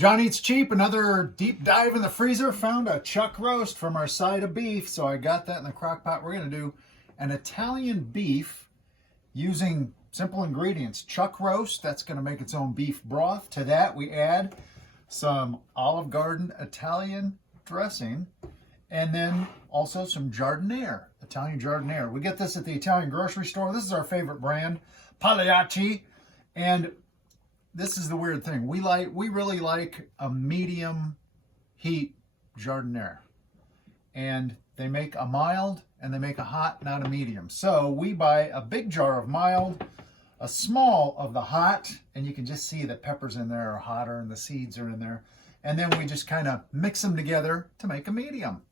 John Eats Cheap, another deep dive in the freezer. Found a chuck roast from our side of beef, so I got that in the crock pot. We're going to do an Italian beef using simple ingredients. Chuck roast, that's going to make its own beef broth. To that, we add some Olive Garden Italian dressing, and then also some giardiniera, Italian giardiniera. We get this at the Italian grocery store. This is our favorite brand, Pagliacci, and this is the weird thing. We really like a medium heat giardiniera, and they make a mild and they make a hot, not a medium. So we buy a big jar of mild, a small of the hot, and you can just see the peppers in there are hotter and the seeds are in there. And then we just kind of mix them together to make a medium.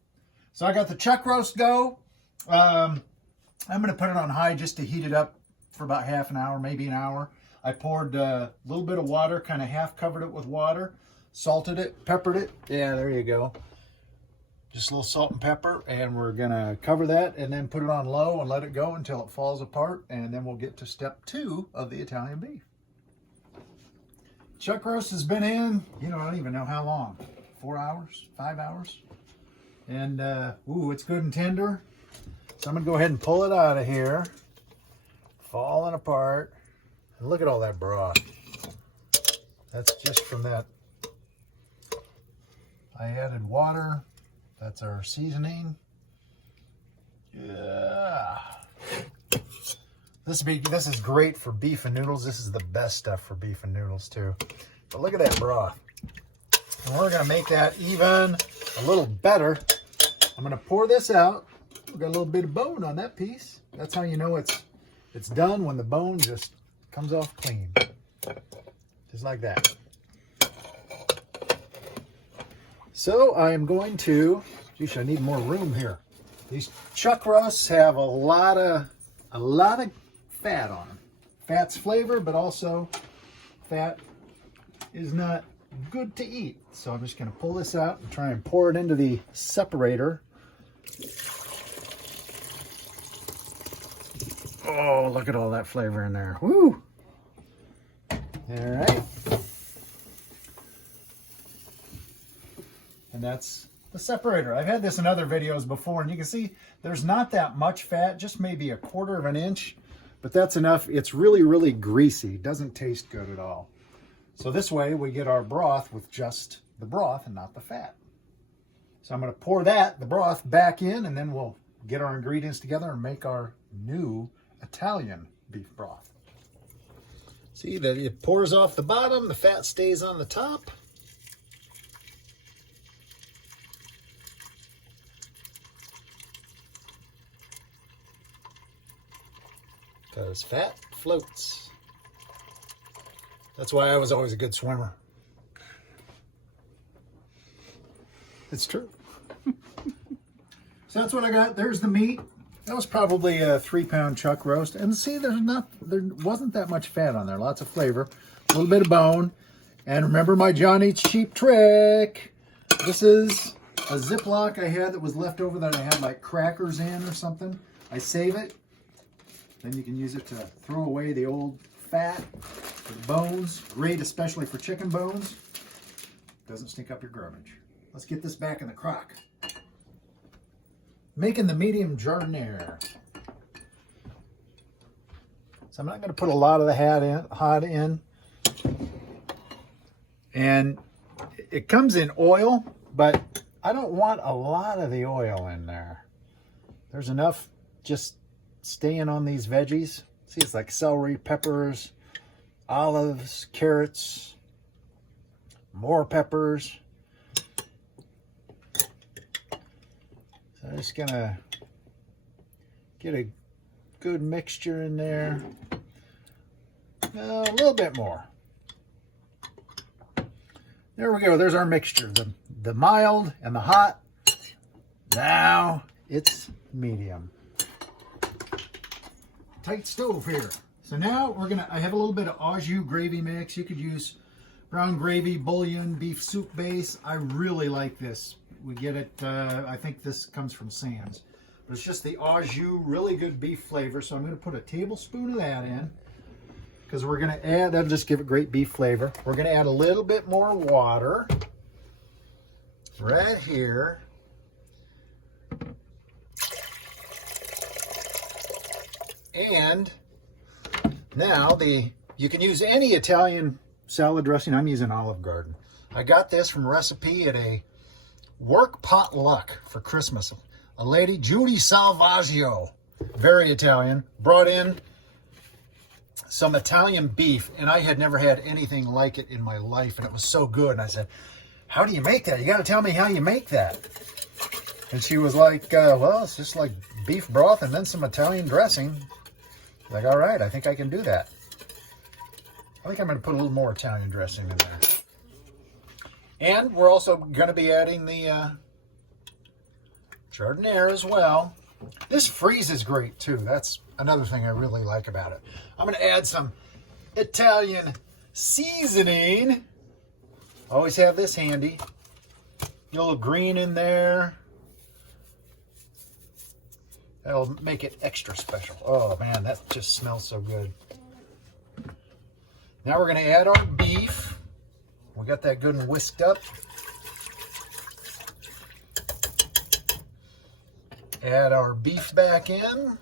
So I got the chuck roast go. I'm going to put it on high just to heat it up for about half an hour, maybe an hour. I poured a little bit of water, kind of half covered it with water, salted it, peppered it. Yeah, there you go. Just a little salt and pepper, and we're going to cover that and then put it on low and let it go until it falls apart, and then we'll get to step 2 of the Italian beef. Chuck roast has been in, I don't even know how long, 4 hours, 5 hours. And, ooh, it's good and tender. So I'm going to go ahead and pull it out of here. Falling apart. And look at all that broth. That's just from that. I added water. That's our seasoning. Yeah. This is great for beef and noodles. This is the best stuff for beef and noodles too. But look at that broth. And we're going to make that even a little better. I'm going to pour this out. We've got a little bit of bone on that piece. That's how you know it's done, when the bone just comes off clean. Just like that. So I am going to, geez, I need more room here. These chuck roasts have a lot of fat on them. Fat's flavor, but also fat is not good to eat. So I'm just going to pull this out and try and pour it into the separator. Oh, look at all that flavor in there. Woo! All right. And that's the separator. I've had this in other videos before, and you can see there's not that much fat, just maybe 1/4 of an inch, but that's enough. It's really, really greasy. Doesn't taste good at all. So this way we get our broth with just the broth and not the fat. So I'm going to pour the broth back in, and then we'll get our ingredients together and make our new Italian beef broth. See that it pours off the bottom, the fat stays on the top. Because fat floats. That's why I was always a good swimmer. It's true. So that's what I got. There's the meat. That was probably a 3-pound chuck roast. And see, there wasn't that much fat on there. Lots of flavor. A little bit of bone. And remember my John Eats Cheap trick. This is a Ziploc I had that was left over that I had like crackers in or something. I save it. Then you can use it to throw away the old fat, the bones. Great, especially for chicken bones. Doesn't stink up your garbage. Let's get this back in the crock. Making the medium giardiniera. So I'm not going to put a lot of the hot in. And it comes in oil, but I don't want a lot of the oil in there. There's enough just staying on these veggies. See, it's like celery, peppers, olives, carrots, more peppers. So I'm just gonna get a good mixture in there. A little bit more. There we go. There's our mixture. The mild and the hot. Now it's medium. Tight stove here. So now I have a little bit of au jus gravy mix. You could use brown gravy, bouillon, beef soup base. I really like this. We get it, I think this comes from Sam's. But it's just the au jus, really good beef flavor. So I'm going to put a tablespoon of that in. because we're going to add, that'll just give it great beef flavor. We're going to add a little bit more water right here. And now you can use any Italian salad dressing. I'm using Olive Garden. I got this from a recipe at a work potluck for Christmas. A lady, Judy Salvaggio, very Italian, brought in some Italian beef, and I had never had anything like it in my life, and it was so good. And I said, how do you make that? You got to tell me how you make that. And she was like, well, it's just like beef broth and then some Italian dressing. Like, all right, I think I can do that. I think I'm going to put a little more Italian dressing in there. And we're also going to be adding the Jardiniere as well. This freezes great too. That's another thing I really like about it. I'm going to add some Italian seasoning. Always have this handy. A little green in there. That'll make it extra special. Oh man, that just smells so good. Now we're going to add our beef. We got that good and whisked up. Add our beef back in.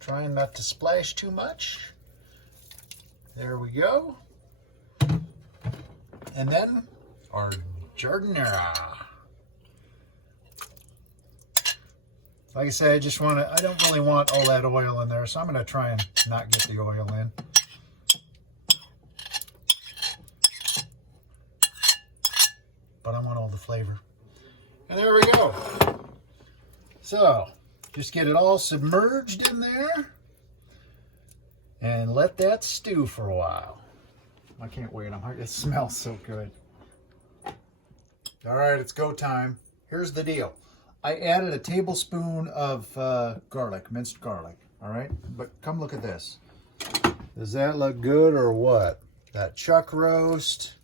Trying not to splash too much. There we go. And then our Jardiniere. Like I said, I don't really want all that oil in there, so I'm going to try and not get the oil in. But I want all the flavor. And there we go. So, just get it all submerged in there and let that stew for a while. I can't wait. It smells so good. All right, it's go time. Here's the deal. I added a tablespoon of garlic, minced garlic. All right, but come look at this. Does that look good or what? That chuck roast.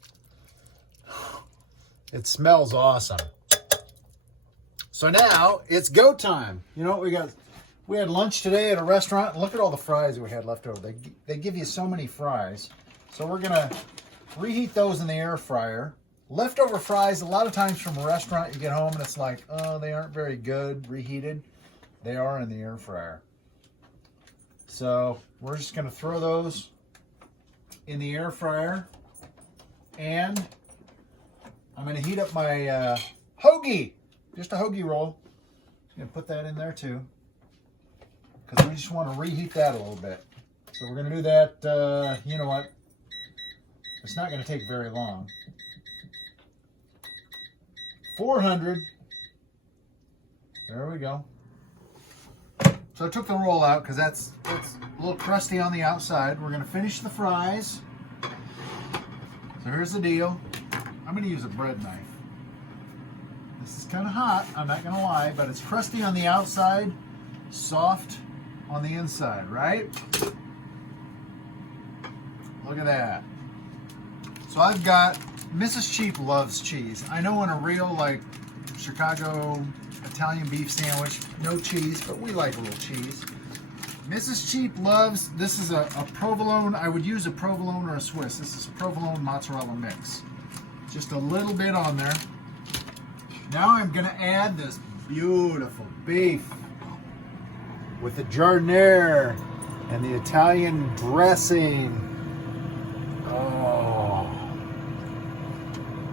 It smells awesome. So now it's go time. You know what we got? We had lunch today at a restaurant. And look at all the fries we had left over. They give you so many fries. So we're gonna reheat those in the air fryer. Leftover fries, a lot of times from a restaurant, you get home and it's like, oh, they aren't very good reheated. They are in the air fryer. So we're just gonna throw those in the air fryer. And I'm gonna heat up my hoagie. Just a hoagie roll. I'm gonna put that in there too, because we just want to reheat that a little bit. So we're gonna do that. You know what? It's not gonna take very long. 400. There we go. So I took the roll out because it's a little crusty on the outside. We're gonna finish the fries. So here's the deal. I'm gonna use a bread knife. This is kind of hot, I'm not gonna lie, but it's crusty on the outside, soft on the inside, right? Look at that. So I've got, Mrs. Cheap loves cheese. I know in a real like Chicago Italian beef sandwich, no cheese, but we like a little cheese. Mrs. Cheap loves, this is a provolone, I would use a provolone or a Swiss. This is a provolone mozzarella mix. Just a little bit on there. Now I'm gonna add this beautiful beef with the Jardiniere and the Italian dressing. Oh,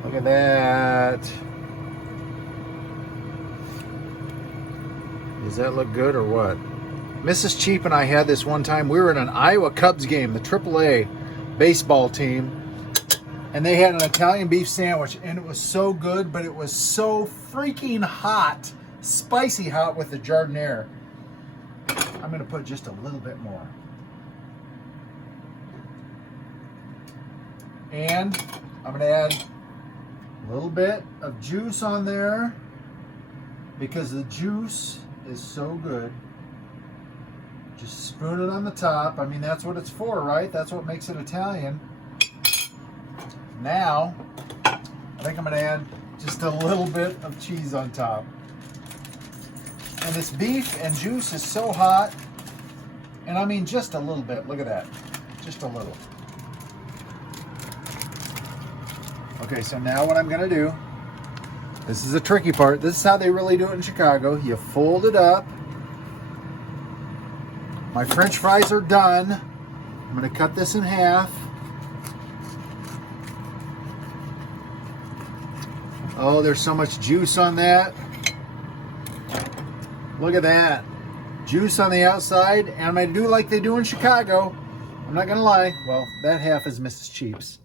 look at that. Does that look good or what? Mrs. Cheap and I had this one time. We were in an Iowa Cubs game, the AAA baseball team. And they had an Italian beef sandwich, and it was so good, but it was so freaking hot, spicy hot with the Jardiniere. I'm going to put just a little bit more. And I'm going to add a little bit of juice on there because the juice is so good. Just spoon it on the top. I mean, that's what it's for, right? That's what makes it Italian. Now, I think I'm going to add just a little bit of cheese on top. And this beef and juice is so hot. And I mean just a little bit. Look at that. just a little. Okay, so now what I'm gonna do, this is the tricky part. This is how they really do it in Chicago. You fold it up. My French fries are done. I'm gonna cut this in half. Oh, there's so much juice on that. Look at that. Juice on the outside, and I'm gonna do like they do in Chicago. I'm not gonna lie. Well, that half is Mrs. Cheap's.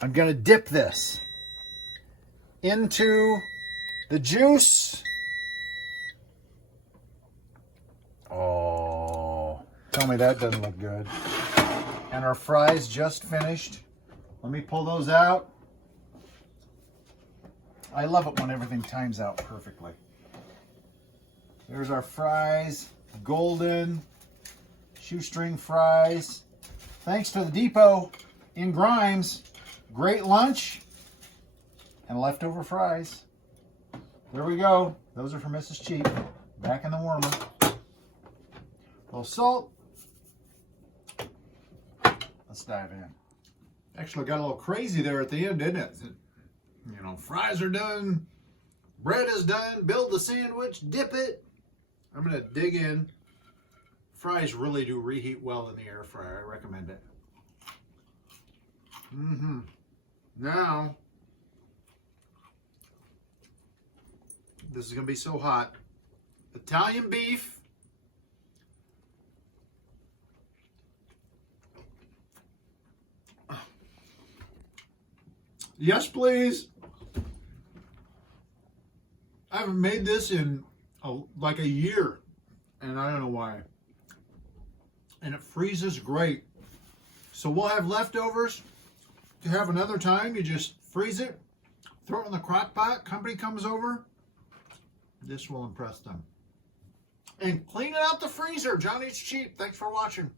I'm gonna dip this into the juice. Oh, tell me that doesn't look good. And our fries just finished. Let me pull those out. I love it when everything times out perfectly. There's our fries, golden shoestring fries. Thanks to the Depot in Grimes. Great lunch and leftover fries. There we go. Those are for Mrs. Cheap. Back in the warmer. A little salt. Let's dive in. Actually got a little crazy there at the end, didn't it? You know, fries are done. Bread is done. Build the sandwich. Dip it. I'm going to dig in. Fries really do reheat well in the air fryer. I recommend it. Now, this is going to be so hot. Italian beef. Yes, please. I haven't made this in like a year, and I don't know why. And it freezes great. So we'll have leftovers to have another time. You just freeze it, throw it in the crock pot. Company comes over. This will impress them. And clean it out the freezer. Johnny's Cheap. Thanks for watching.